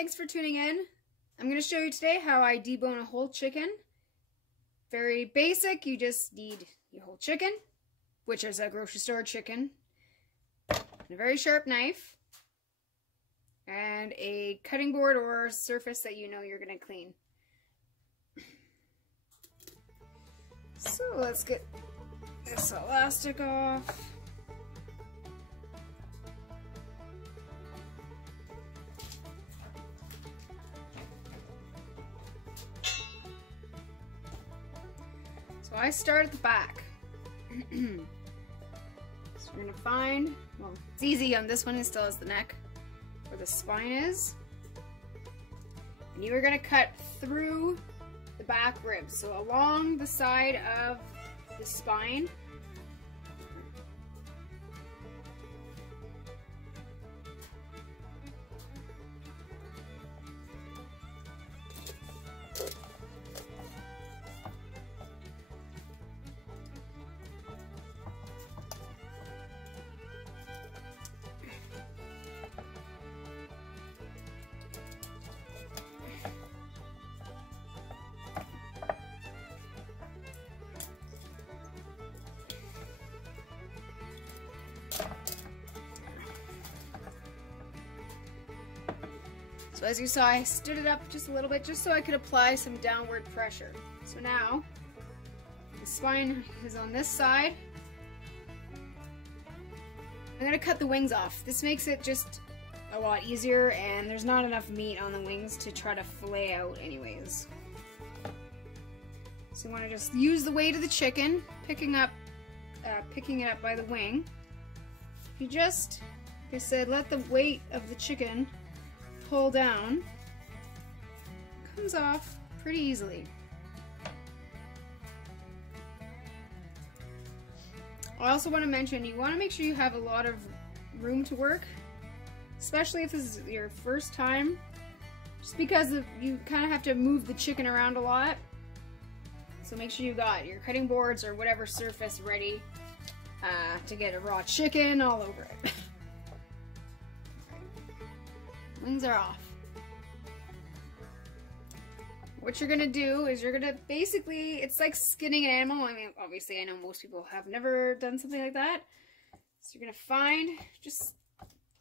thanks for tuning in. I'm going to show you today how I debone a whole chicken. Very basic, you just need your whole chicken, which is a grocery store chicken, and a very sharp knife, and a cutting board or surface that you know you're going to clean. So let's get this elastic off. So I start at the back. So we're gonna find, well, it's easy on this one, it still has the neck, where the spine is. And you are gonna cut through the back ribs, so along the side of the spine. So as you saw, I stood it up just a little bit just so I could apply some downward pressure. So now, the spine is on this side. I'm going to cut the wings off. This makes it just a lot easier, and there's not enough meat on the wings to try to fillet out anyways. So you want to just use the weight of the chicken, picking it up by the wing. You just, like I said, let the weight of the chicken pull down. It comes off pretty easily. I also want to mention, you want to make sure you have a lot of room to work, especially if this is your first time, just because you kind of have to move the chicken around a lot. So make sure you got your cutting boards or whatever surface ready to get a raw chicken all over it. Wings are off. What you're gonna do is you're gonna basically, it's like skinning an animal. I mean, obviously I know most people have never done something like that. So you're gonna find, just,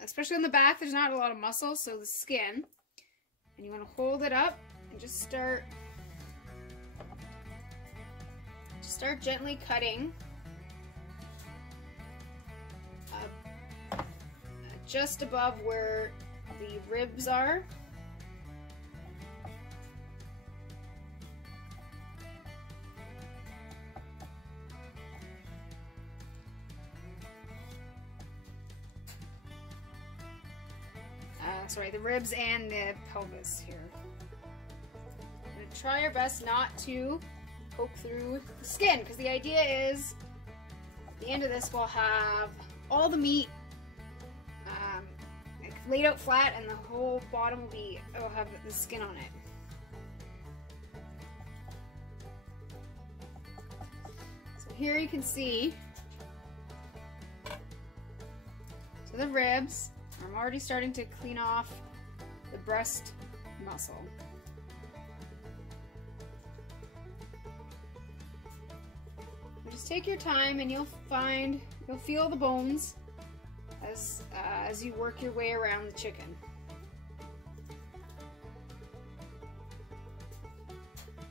especially on the back, there's not a lot of muscle, so the skin. And you wanna hold it up and just start gently cutting just above where the ribs are. Sorry, the ribs and the pelvis here. And try your best not to poke through the skin, because the idea is at the end of this we'll have all the meat laid out flat, and the whole bottom will have the skin on it. So here you can see, so the ribs, I'm already starting to clean off the breast muscle. Just take your time, and you'll feel the bones as you work your way around the chicken.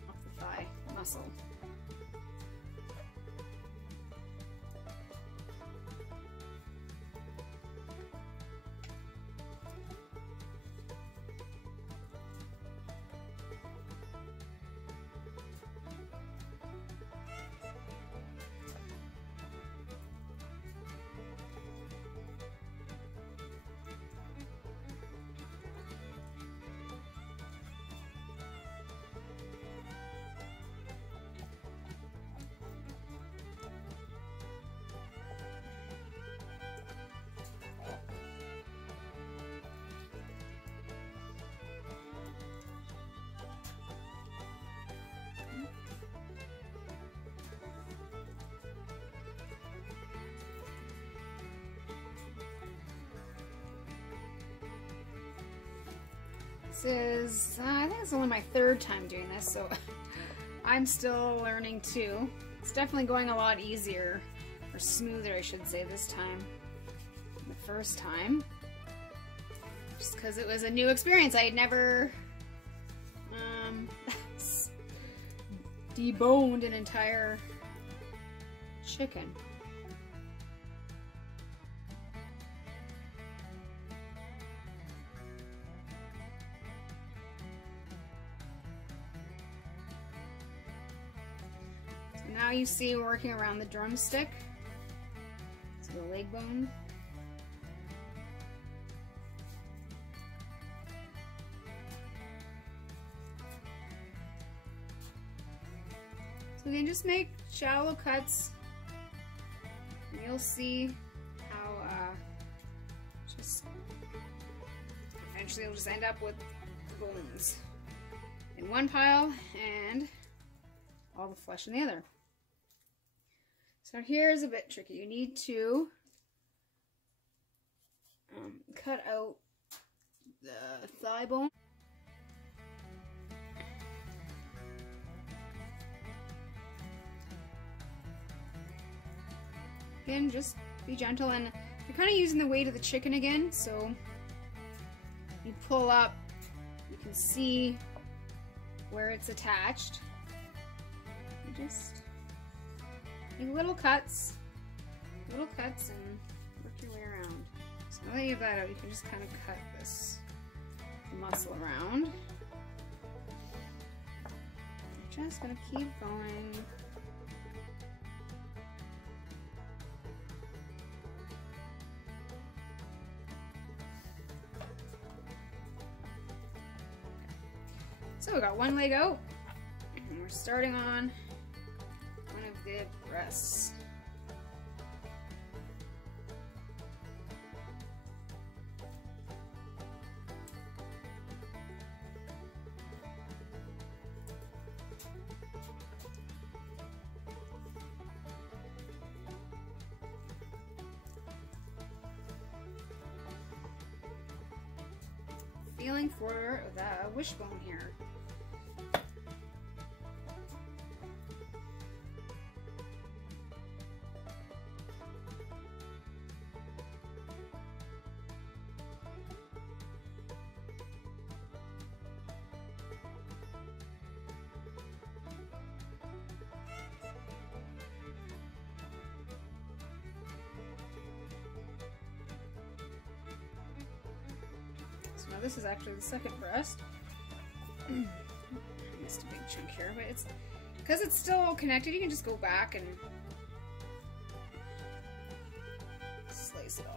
Off the thigh muscle. This is, I think it's only my third time doing this, so I'm still learning too. It's definitely going a lot easier, or smoother I should say, this time than the first time. Just because it was a new experience. I had never deboned an entire chicken. So now you see we're working around the drumstick. So the leg bone. So you can just make shallow cuts, and you'll see how just eventually you'll just end up with the bones in one pile and all the flesh in the other. So here's a bit tricky. You need to cut out the thigh bone. Again, just be gentle, and you're kind of using the weight of the chicken again, so you pull up, you can see where it's attached. You just make little cuts, and work your way around. So now that you have that out, you can just kind of cut this muscle around. You're just gonna keep going. So we got one leg out, and we're starting on one of the breasts. Feeling for the wishbone here. So now this is actually the second breast. Missed a big chunk here, but it's because it's still all connected. You can just go back and slice it off.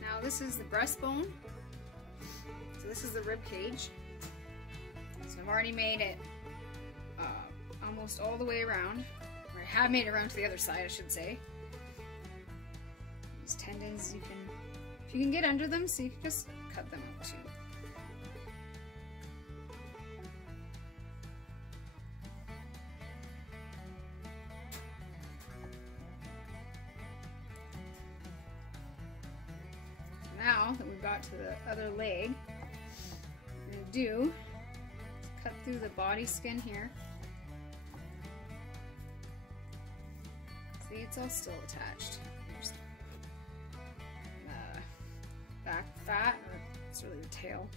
Now this is the breastbone. So this is the rib cage. So I've already made it almost all the way around. Or I have made it around to the other side, I should say. These tendons, you can, if you can get under them, so you can just cut them out too. Now that we've got to the other leg, what we're going to do is cut through the body skin here. See, it's all still attached. There's back fat, or it's really the tail.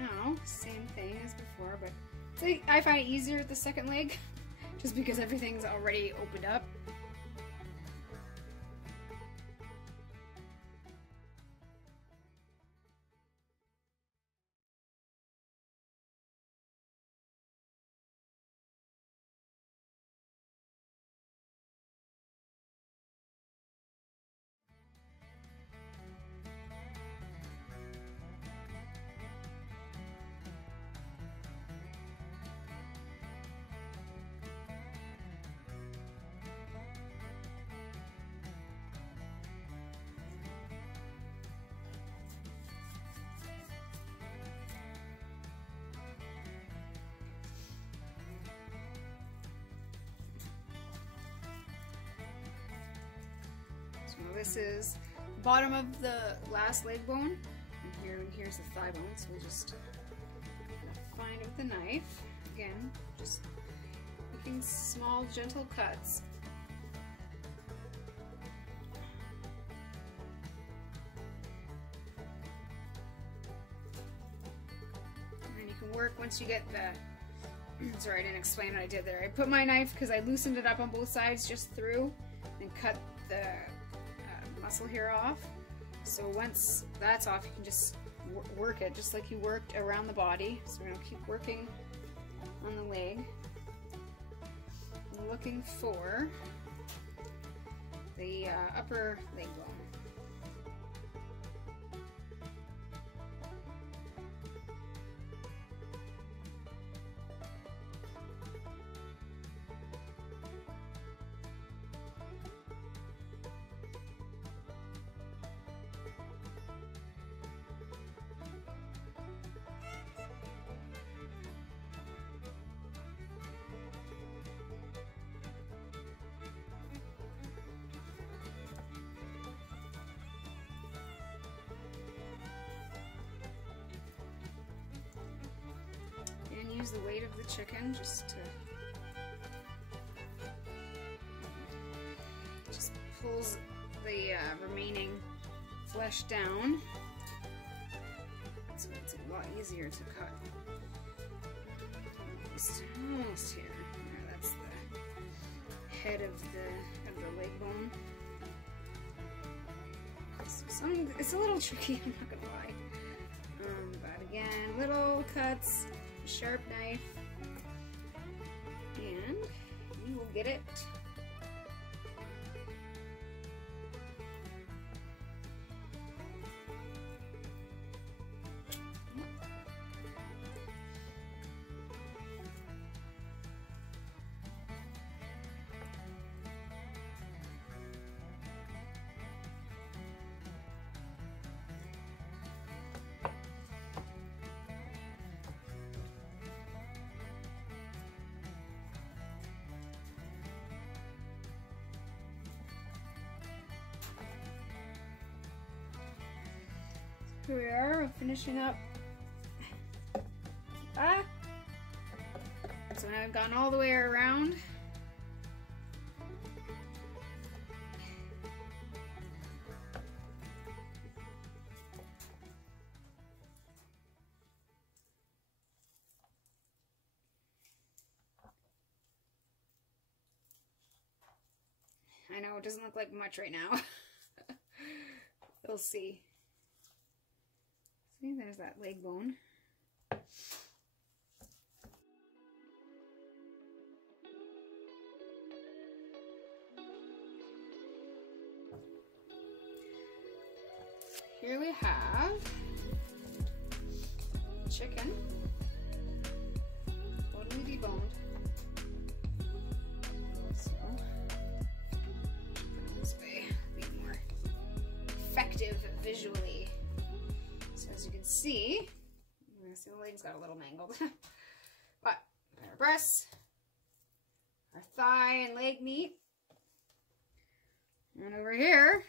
Now, same thing as before, but see, I find it easier at the second leg, just because everything's already opened up. So this is the bottom of the last leg bone, and here's the thigh bone. So we'll just find it with a knife. Again, just making small, gentle cuts. And then you can work once you get the. Sorry, I didn't explain what I did there. I put my knife because I loosened it up on both sides just through and cut the muscle here off. So once that's off, you can just work it just like you worked around the body. So we're going to keep working on the leg. I'm looking for the upper leg bone. And use the weight of the chicken just pulls the remaining flesh down, so it's a lot easier to cut. Almost here. There, that's the head of the leg bone. So it's a little tricky, I'm not gonna lie. But again, little cuts. Sharp knife, and you will get it. Here we are, we're finishing up. So now I've gone all the way around. I know it doesn't look like much right now. You'll see. See, there's that leg bone. Here we have chicken, totally deboned. So, this way, be more effective visually. So as you can see, the leg's got a little mangled, but our breasts, our thigh and leg meat, and over here